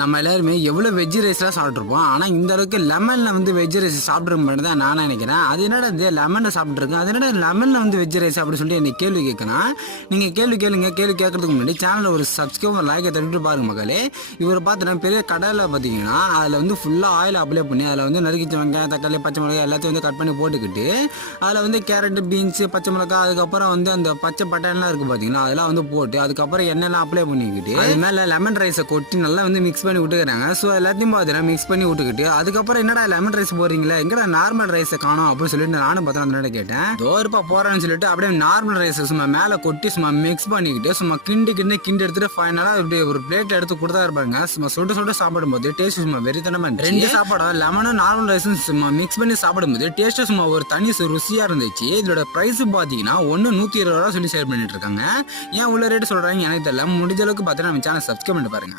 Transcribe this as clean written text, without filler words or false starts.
நம்ம எல்லாருமே எவ்வளோ வெஜ் ரைஸ்லாம் சாப்பிட்ருப்போம். ஆனால் இந்த அளவுக்கு லெமனில் வந்து வெஜ் ரைஸ் சாப்பிட்ருக்க மாதிரி தான் நான் நினைக்கிறேன். அது என்னடா இது லெமனை சாப்பிட்ருக்கேன், அது என்னடா லெமனில் வந்து வெஜ் ரைஸ் அப்படின்னு சொல்லிட்டு என்னை கேள்வி கேட்கணும். நீங்கள் கேள்வி கேட்கறதுக்கு முன்னாடி சேனலில் ஒரு சப்ஸ்கிரைப் லைக்கை தட்டிட்டு பாருங்க மக்களே. இவரை பார்த்தீங்கன்னா பெரிய கடையில் பார்த்தீங்கன்னா அதில் வந்து ஃபுல்லாக ஆயில் அப்ளை பண்ணி அதில் வந்து நறுக்கிச்ச வெங்காயம் தக்காளி பச்சை மிளகாய் எல்லாத்தையும் வந்து கட் பண்ணி போட்டுக்கிட்டு அதில் வந்து கேரட்டு பீன்ஸு பச்சை மிளகாய் அதுக்கப்புறம் வந்து அந்த பச்சை பட்டாணிலாம் இருக்குது பார்த்தீங்கன்னா அதெல்லாம் வந்து போட்டு அதுக்கப்புறம் எண்ணெய்லாம் அப்ளை பண்ணிக்கிட்டு அது மேலே லெமன் ரைஸை கொட்டி நல்லா வந்து மிக்ஸ் பண்ணி விட்டுக்கிறாங்க. ஸோ எல்லாத்தையும் பார்த்தீங்கன்னா மிக்ஸ் பண்ணி விட்டுக்கிட்டு அதுக்கப்புறம் என்னடா லெமன் ரைஸ் போடுறீங்களா, எங்கடா நார்மல் ரைஸை காணும் அப்படின்னு சொல்லிட்டு நானும் பார்த்தா அந்த கேட்டேன். தோறுப்பா போறேன்னு சொல்லிட்டு அப்படியே நார்மல் ரைஸை சும்மா மேலே கொட்டி சும்மா மிக்ஸ் பண்ணிக்கிட்டு சும்மா கிண்டி எடுத்துட்டு ஃபைனலாக இப்படி ஒரு பிளேட் எடுத்து கொடுத்தா இருப்பாங்க. சும்மா சுட்டு சாப்பிடும்போது டேஸ்ட் சும்மா வெறித்தனமா ரெண்டு சாப்பாடும் லெமனும் நார்மல் ரைஸும் சும்மா மிக்ஸ் பண்ணி சாப்பிடும்போது டேஸ்ட் சும்மா ஒரு தனி ருசியா இருந்துச்சு. இதோட பிரைஸ் பார்த்தீங்கன்னா 120 ரூபா சொல்லி ஷேர் பண்ணிட்டு இருக்காங்க. ஏன் உள்ள ரேட்டு சொல்றாங்க எனக்கு தெரியல. முடிஞ்ச அளவுக்கு பார்த்தீங்கன்னா நம்ம சேனல் சப்ஸ்கிரைப் பண்ணிட்டு பாருங்க.